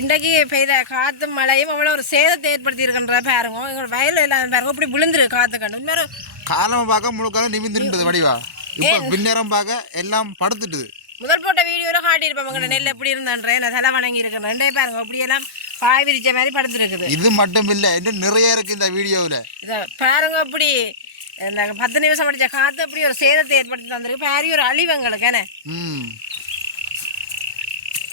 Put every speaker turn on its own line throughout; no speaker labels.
இன்றைக்கு பெய்த காற்றும் மழையும் அவ்வளோ ஒரு சேதத்தை ஏற்படுத்தி இருக்கின்ற பாருங்க. எங்களோட வயலில் எல்லாம் பாருங்க இப்படி விழுந்துரு காற்று கண்டு. இன்னொரு
காலம் பார்க்க முழுக்க நிமிந்துருந்தது வடிவா? இப்போ பின்னேரம் பார்க்க எல்லாம் படுத்துட்டுது.
முதல் போட்ட வீடியோவில் காட்டியிருப்போம் உங்களோட நெல் எப்படி இருந்தான்றேன் நான் தலை வணங்கி இருக்கிறேன் ரெண்டே பாருங்க அப்படியெல்லாம் பாய் விரிச்ச மாதிரி படுத்துருக்குது.
இது மட்டும் இல்லை இன்னும் நிறைய இருக்கு இந்த வீடியோவில்.
இதை பாருங்க அப்படி இந்த பத்து நிமிஷம் அடிச்ச காற்று அப்படி ஒரு சேதத்தை ஏற்படுத்தி தந்திருக்கு. பாரி ஒரு அழிவு எங்களுக்கு என்ன?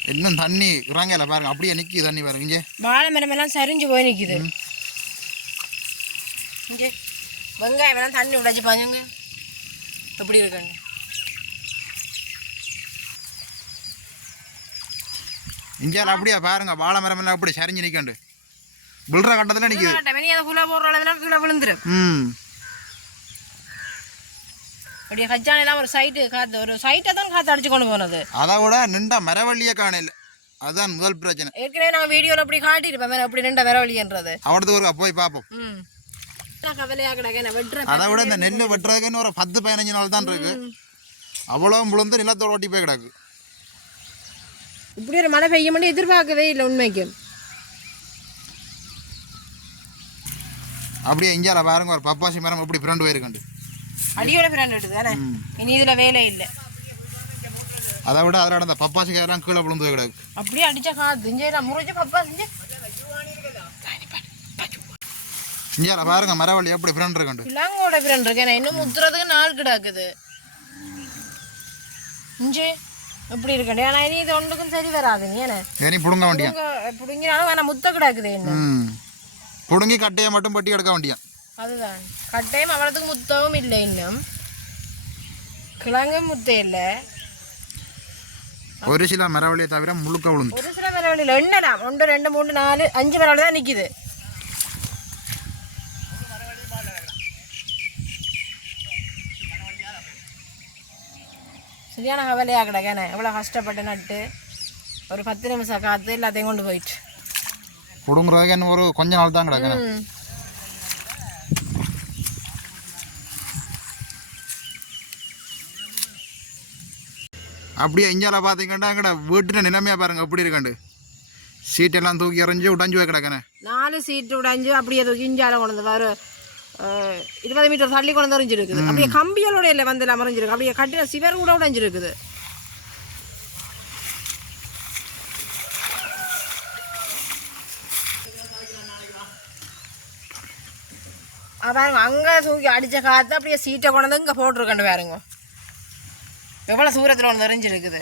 இன்னும் தண்ணி? இறங்கல பாருங்க அப்படியே நிற்கி தண்ணி பாருங்க இங்கே.
வாழை மரம் எல்லாம் சரிஞ்சு போய் நிற்கிது இங்கே வெங்காயம் எல்லாம் தண்ணி உடைச்சு பாருங்க. எப்படி இருக்காங்க
இங்கே அப்படியே பாருங்க வாழை மரம் எல்லாம் அப்படி சரிஞ்சு நிற்கண்டு விழுற கட்டத்தில் நிற்கிது
குள்ள போடுற அளவுலாம் கீழே விழுந்துரும்.
ம்.
அப்படியே கஜான் எல்லாம் ஒரு சைட்டு காற்று ஒரு சைட்டை தான் காற்று அடிச்சு கொண்டு போனது.
அதை விட நின்றா மரவள்ளியே காணல அதுதான் முதல் பிரச்சனை.
ஏற்கனவே நாங்கள் வீடியோவில் அப்படி காட்டியிருப்போம். மேலே அப்படி நின்ற விரவழின்றது
அவடத்து ஒரு போய் பார்ப்போம்
நான் நான்
அதை விட இந்த நெல் வெட்டுறதுக்குன்னு ஒரு பத்து பதினஞ்சு நாள் தான் இருக்கு. அவ்வளோ முழுந்து நிலத்தோட ஓட்டி போய் கிடக்கு.
இப்படி ஒரு மழை பெய்ய மட்டும் எதிர்பார்க்கவே இல்லை உண்மைக்கு.
அப்படியே இஞ்சால பாருங்க ஒரு பப்பாசி மரம் இப்படி ஃப்ரெண்டு போயிருக்கண்டு
அடியோட ஃப்ரெண்ட் விட்டுது தானே? இனி இதில் வேலை இல்லை.
அதை விட அதில் அந்த பப்பாசி காயெல்லாம் கீழே விழுந்து கிடக்கு.
அப்படியே அடிச்ச இங்கே நான் முறிஞ்சு பப்பா செஞ்சு
இஞ்சால பாருங்க மரவள்ளி எப்படி ஃப்ரெண்ட் இருக்கண்டு
இளங்கோட ஃப்ரெண்ட் இருக்கு நான். இன்னும் முத்துறதுக்கு நாள் கிடக்குது. இஞ்சி எப்படி இருக்கண்டே ஆனால் இனி இது ஒன்றுக்கும் சரி வராது. நீ என்ன?
ஏனி பிடுங்க வண்டியா?
பிடிங்கினாலும் வேணா முத்த கிடக்குது என்ன?
பிடுங்கி கட்டையை மட்டும் பட்டி எடுக்க வண்டியா?
அதுதான். கட்டாயம் அவ்வளோத்துக்கு முத்தவும் இல்லை இன்னும். கிழங்கும் முத்த இல்லை.
ஒரு சில மரவள்ளியை தவிர முழுக்க விழுந்து
ஒரு சில மரவழியில் எண்ணலாம் ஒன்று ரெண்டு மூணு நாலு அஞ்சு மரவழி தான் நிற்கிது சரியான கவலையாக கிடக்கேனே எவ்வளோ கஷ்டப்பட்டு நட்டு ஒரு பத்து நிமிஷம் காற்று எல்லாத்தையும் கொண்டு போயிட்டு.
பிடுங்குறதுக்கு இன்னும் ஒரு கொஞ்ச நாள் தான் கிடக்கு அப்படியே இஞ்சால பார்த்தீங்கன்னா அங்கட வீட்டுல நிலைமையா பாருங்க எப்படி இருக்கண்டு. சீட்டெல்லாம் தூக்கி எறிஞ்சு உடஞ்சு போய் கிடக்கனே
நாலு சீட்டு உடைஞ்சு அப்படியே தூக்கி இஞ்சால கொண்டு வர இருபது மீட்டர் தள்ளி கொண்டு வந்து எறிஞ்சிருக்குது. அப்படியே கம்பிகளோட இல்லை வந்து எல்லாம் மறைஞ்சிருக்கு அப்படியே கட்டின சிவர் கூட உடைஞ்சிருக்குது. பாருங்க அங்கே தூக்கி அடித்த காற்று அப்படியே சீட்டை கொண்டு இங்கே போட்டிருக்கண்டு பாருங்க. எவ்வளோ தூரத்தில் கொண்டு எறிஞ்சிருக்குது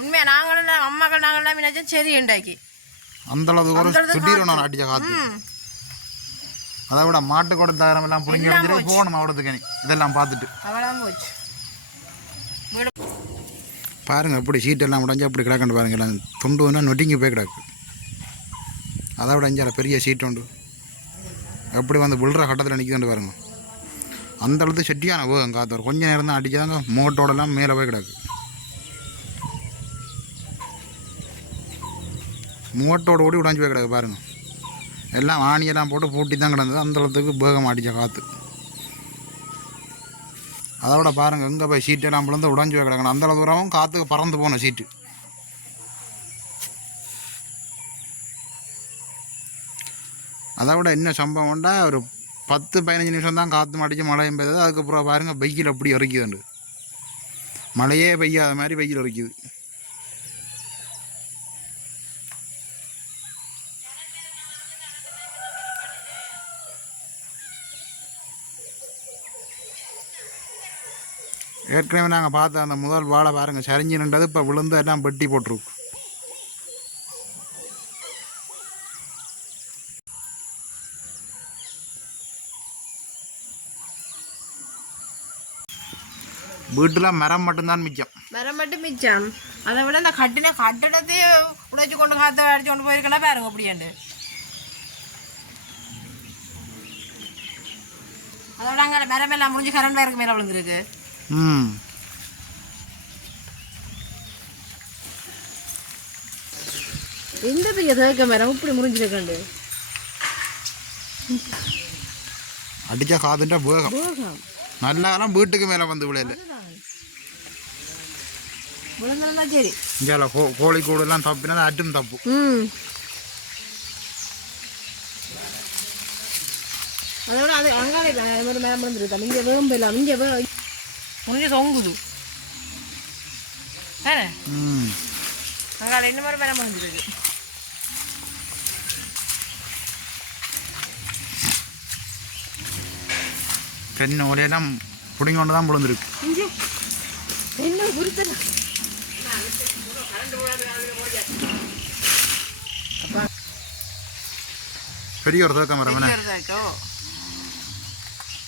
உண்மையா நாங்களும் அம்மாக்கள் நாங்கள்லாம் நினைச்சோம் சரி உண்டாக்கி.
அந்த நான் அடிச்ச காத்து. அதை விட மாட்டு கூட தகரம் எல்லாம் பிடிங்கி எறிஞ்சிட்டு போகணும் அவ்வளோத்துக்கு இதெல்லாம் பார்த்துட்டு.
அவ்வளோதான் போச்சு. வீடு
பாருங்க அப்படி சீட்டெல்லாம் உடஞ்சி அப்படி கிடக்கண்டு பாருங்க. எல்லாம் துண்டு ஒன்றா நொட்டிங்கி போய் கிடக்கு. அதை விட அஞ்சால பெரிய சீட் உண்டு. அப்படி வந்து விழுற கட்டத்தில் நிற்கிதுண்டு பாருங்க. அந்த அளவுக்கு செட்டியான வேகம் காத்தவர் கொஞ்சம் கொஞ்ச நேரம் தான் அடித்தாங்க மோட்டோடலாம் மேலே போய் கிடக்கு. மோட்டோட ஓடி உடஞ்சி போய் கிடக்கு பாருங்கள் எல்லாம் ஆணியெல்லாம் போட்டு பூட்டி தான் கிடந்தது. அந்த அளவுக்கு போகம் அடித்த காற்று அதோட பாருங்கள் எங்கே போய் சீட்டெல்லாம் விழுந்து உடஞ்சி போய் கிடக்கணும் அந்த அளவு தூரமும் காற்றுக்கு பறந்து போன சீட்டு. அதை விட என்ன சம்பவம் உண்டா ஒரு பத்து பதினஞ்சு நிமிஷம் தான் காற்று அடித்து மழையும் பெய்யுது அதுக்கப்புறம் பாருங்கள் வெயில் அப்படி இறக்கிதுண்டு மழையே பெய்யாத மாதிரி வெயில் இறக்கிது ஏற்கனவே நாங்கள் பார்த்த அந்த முதல் வாழை பாருங்க சரிஞ்சு நின்றது இப்போ விழுந்து எல்லாம் வெட்டி போட்டிருக்கு. வீட்டில் மரம் மட்டும்தான் மிச்சம்.
மரம் மட்டும் மிச்சம். அதை விட இந்த கட்டின கட்டடத்தையே உடைச்சு கொண்டு காற்று அடிச்சு கொண்டு போயிருக்கலாம் பாருங்க அப்படியாண்டு. அதோட அங்கே மரம் எல்லாம் முடிஞ்சு கரண்ட் வேருக்கு மேலே விழுந்துருக்கு.
ம்
எந்த பெரிய தேக்க மரம் இப்படி முறிஞ்சிருக்கண்டு?
அடித்த காதுன்ற வேகம்.
போகம்
நல்லா வீட்டுக்கு மேலே வந்து விளையல
விழுந்தா சரி.
இந்தியாவில் கோ கோழி கூடெல்லாம் தப்பினா அட்டும் தப்பு.
ம். அதோட அது அங்காலே ஒரு மேம் வந்துருக்கு இங்கே வேம்பு இல்லை இங்கே முடிஞ்சு தொங்குது
ம்.
அங்கால என்ன மாதிரி மேம் வந்துருக்கு
தென்னை ஓலையெல்லாம் பிடிங்க கொண்டு தான் விழுந்துருக்கு.
இங்கே என்ன குறித்தல
பெரிய ஒரு தேக்கம்
இருக்கோ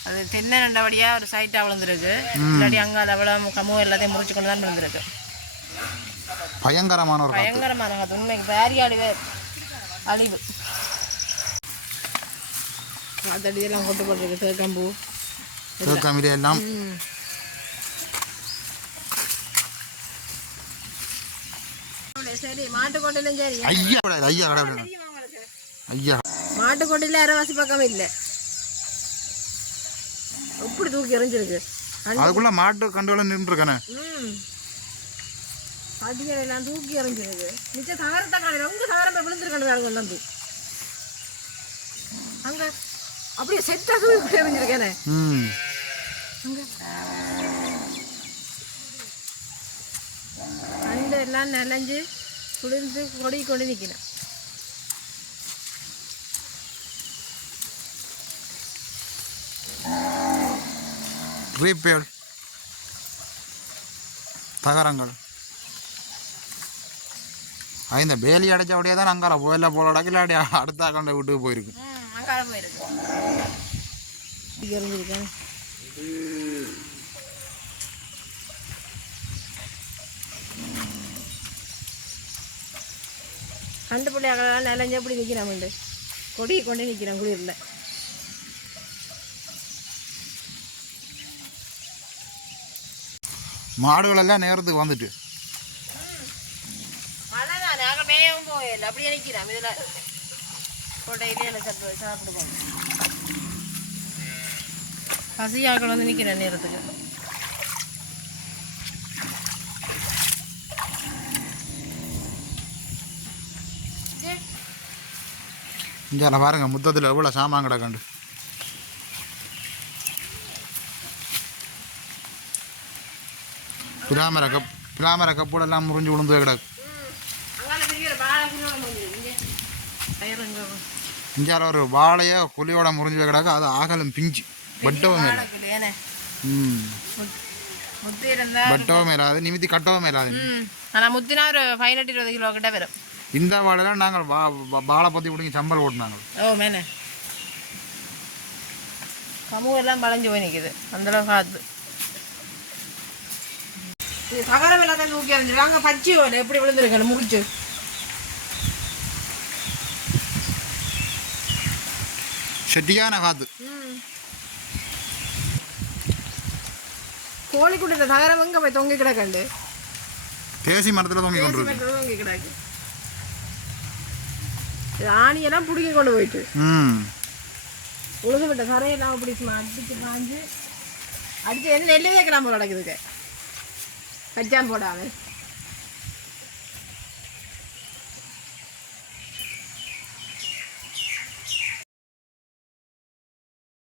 அது தென்னை ரெண்டபடியாக ஒரு சைட்டாக விழுந்துருக்கு. இல்லாட்டி அங்கால அவ்வளோ கமும் எல்லாத்தையும் முறிச்சு கொண்டு தான் விழுந்துருக்கு.
பயங்கரமான ஒரு
பயங்கரமான அது உண்மைக்கு பேரி அழிவு. அழிவு காத்தடியெல்லாம் கொண்டு போட்டுருக்கு தேக்கம்பூ.
தேக்கம் இலையெல்லாம்
ம் சரி மாட்டுக்கோட்டையிலும் சரி.
ஐயா ஐயா கடவுள் ஐயா
மாட்டுக்கோட்டையில் அரைவாசி பக்கம் இல்லை. எப்படி தூக்கி எறிஞ்சிருக்கு?
அதுக்குள்ள மாட்டு கண்டுகளை நின்றுருக்கானே.
ம். அடிகள் எல்லாம் தூக்கி எறிஞ்சிருக்கு. மிச்சம் தகரத்தை காலையில் உங்க தகரம் போய் விழுந்துருக்காண்டு வேறு தம்பி அங்க அப்படியே செட்டாக தூக்கி எறிஞ்சிருக்கேனே. அங்க. அண்டு எல்லாம் நனைஞ்சு குளிர்ந்து கொடி கொண்டு நிற்கிறேன்
ரீப்பேல் தகரங்கள். அது இந்த வேலி அடைச்ச அப்படியே தான் அங்கால போயில போல இல்லாடி அடுத்த அக்கண்ட வீட்டுக்கு போயிருக்கு
ம் அங்கால போயிருக்கு எறிஞ்சிருக்கேன் கண்டு பிள்ளையாக்கலாம் நிலஞ்சு எப்படி நிற்கிறான் கொடி கொண்டு நிற்கிறான் குளிரில்.
மாடுகள் எல்லாம் நேரத்துக்கு வந்துட்டு.
மழை தான் நாங்கள் மேயவும் போயிடல அப்படியே நிற்கிறான் இதில் இல்லை சத்து சாப்பிடுவோம் பசியாக்கள் வந்து நிற்கிறேன் நேரத்துக்கு.
இங்கே பாருங்க முத்தத்தில் எவ்வளோ சாமான் கிடக்கண்டு. பிராமர கப் பிராமர கப்போடெல்லாம் முறிஞ்சு விழுந்து கிடக்கு.
இங்கே
ஒரு வாழைய புலியோட முறிஞ்சு கிடக்கு அது ஆகலும் பிஞ்சு.
வாழைக்குள்ள ஏனே
ம். வெட்டவும் இல்லாது நிமித்தி கட்டவும் இல்லாது.
ம். ஆனால் முத்தினா ஒரு பதினெட்டு இருபது கிலோ கிட்ட வரும்.
இந்த வாழையில நாங்கள் வா வாழை பற்றி பிடிங்கி சம்பல் ஓட்டினாங்க.
ஓ மேனே. கமு எல்லாம் பழஞ்சு போய் நிற்குது அந்தளவு இது தகரம் எல்லாத்தையும் தூக்கி எறிஞ்சு வாங்க பச்சை எப்படி விழுந்துருக்கணும் முடிச்சு.
செட்டியான காத்து.
கோழிக்குட்டி தகரம் எங்க போய் தொங்கி கிடக்கண்டு
தேசி மரத்தில் தொங்கி கொண்டு
தொங்கி கிடக்கு. ஆணியெல்லாம் பிடிக்கி கொண்டு போயிட்டு. உழுது விட்ட சரையெல்லாம் அப்படி அடிச்சு பாஞ்சு. அடிச்சு என்ன நெல்லு வைக்கலாம் போல கிடக்குதுக்கு கச்சான் போடாமல்